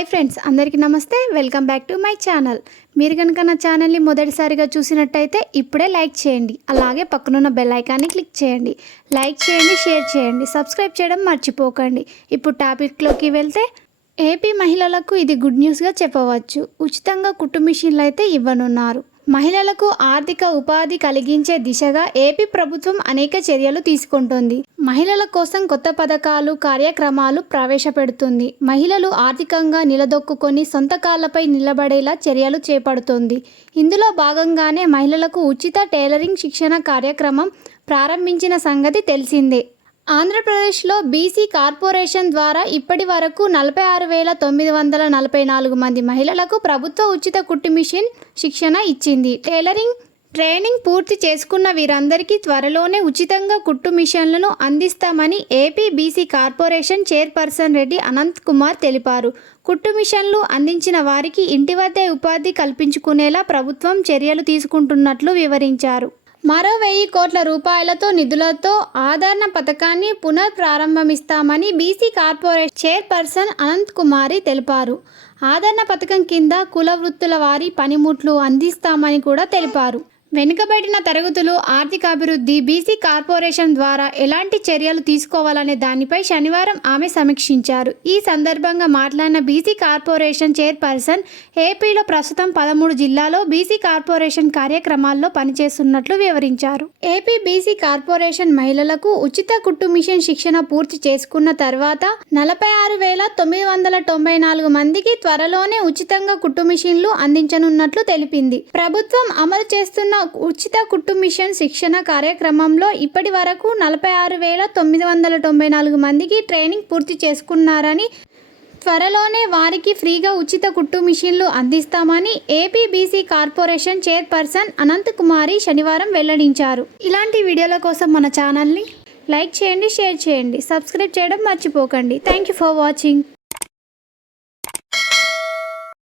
Hi friends, అందరికీ నమస్తే. Welcome back to my channel. మీరు కనుక నా ఛానల్ని మొదటిసారిగా చూసినట్టయితే ఇప్పుడే లైక్ చేయండి, అలాగే పక్కనున్న బెల్ ఐకాన్ని క్లిక్ చేయండి. లైక్ చేయండి, షేర్ చేయండి, సబ్స్క్రైబ్ చేయడం మర్చిపోకండి. ఇప్పుడు టాపిక్లోకి వెళ్తే, ఏపీ మహిళలకు ఇది గుడ్ న్యూస్గా చెప్పవచ్చు. ఉచితంగా కుట్టు మిషన్లు అయితే ఇవ్వనున్నారు. మహిళలకు ఆర్థిక ఉపాధి కలిగించే దిశగా ఏపీ ప్రభుత్వం అనేక చర్యలు తీసుకుంటుంది. మహిళల కోసం కొత్త పథకాలు, కార్యక్రమాలు ప్రవేశపెడుతుంది. మహిళలు ఆర్థికంగా నిలదొక్కుని సొంత కాళ్లపై నిలబడేలా చర్యలు చేపడుతుంది. ఇందులో భాగంగానే మహిళలకు ఉచిత టైలరింగ్ శిక్షణ కార్యక్రమం ప్రారంభించిన సంగతి తెలిసిందే. ఆంధ్రప్రదేశ్లో బీసీ కార్పొరేషన్ ద్వారా ఇప్పటి వరకు 46,944 మంది మహిళలకు ప్రభుత్వ ఉచిత కుట్టు మిషన్ శిక్షణ ఇచ్చింది. టైలరింగ్ ట్రైనింగ్ పూర్తి చేసుకున్న వీరందరికీ త్వరలోనే ఉచితంగా కుట్టు మిషన్లను అందిస్తామని AP BC corporation chairperson Reddy Anant Kumar తెలిపారు. కుట్టు మిషన్లు అందించిన వారికి ఇంటి వద్దే ఉపాధి కల్పించుకునేలా ప్రభుత్వం చర్యలు తీసుకుంటున్నట్లు వివరించారు. మరో 1,000 కోట్ల రూపాయలతో నిధులతో ఆదరణ పథకాన్ని పునఃప్రారంభిస్తామని బీసీ కార్పొరేషన్ చైర్పర్సన్ అనంత్ కుమారి తెలిపారు. ఆదరణ పథకం కింద కుల వృత్తుల వారి పనిముట్లు అందిస్తామని కూడా తెలిపారు. వెనుకబడిన తరగతులు ఆర్థికాభివృద్ధి బీసీ కార్పొరేషన్ ద్వారా ఎలాంటి చర్యలు తీసుకోవాలనే దానిపై శనివారం ఆమె సమీక్షించారు. ఈ సందర్భంగా మాట్లాడిన బీసీ కార్పొరేషన్ చైర్పర్సన్, ఏపీలో ప్రస్తుతం 13 జిల్లాలో బీసీ కార్పొరేషన్ కార్యక్రమాల్లో పనిచేస్తున్నట్లు వివరించారు. ఏపీ బీసీ కార్పొరేషన్ మహిళలకు ఉచిత కుట్టు మిషన్ శిక్షణ పూర్తి చేసుకున్న తర్వాత 46,994 మందికి త్వరలోనే ఉచితంగా కుట్టు మిషన్లు అందించనున్నట్లు తెలిపింది. ప్రభుత్వం అమలు చేస్తున్న ఉచిత కుట్టు మిషన్ శిక్షణ కార్యక్రమంలో ఇప్పటి వరకు 46,994 మందికి ట్రైనింగ్ పూర్తి చేసుకున్నారని, త్వరలోనే వారికి ఫ్రీగా ఉచిత కుట్టు మిషన్లు అందిస్తామని AP BC corporation chairperson Anant Kumari శనివారం వెల్లడించారు. ఇలాంటి వీడియోల కోసం మన ఛానల్ని లైక్ చేయండి, షేర్ చేయండి, సబ్స్క్రైబ్ చేయడం మర్చిపోకండి. Thank you for watching.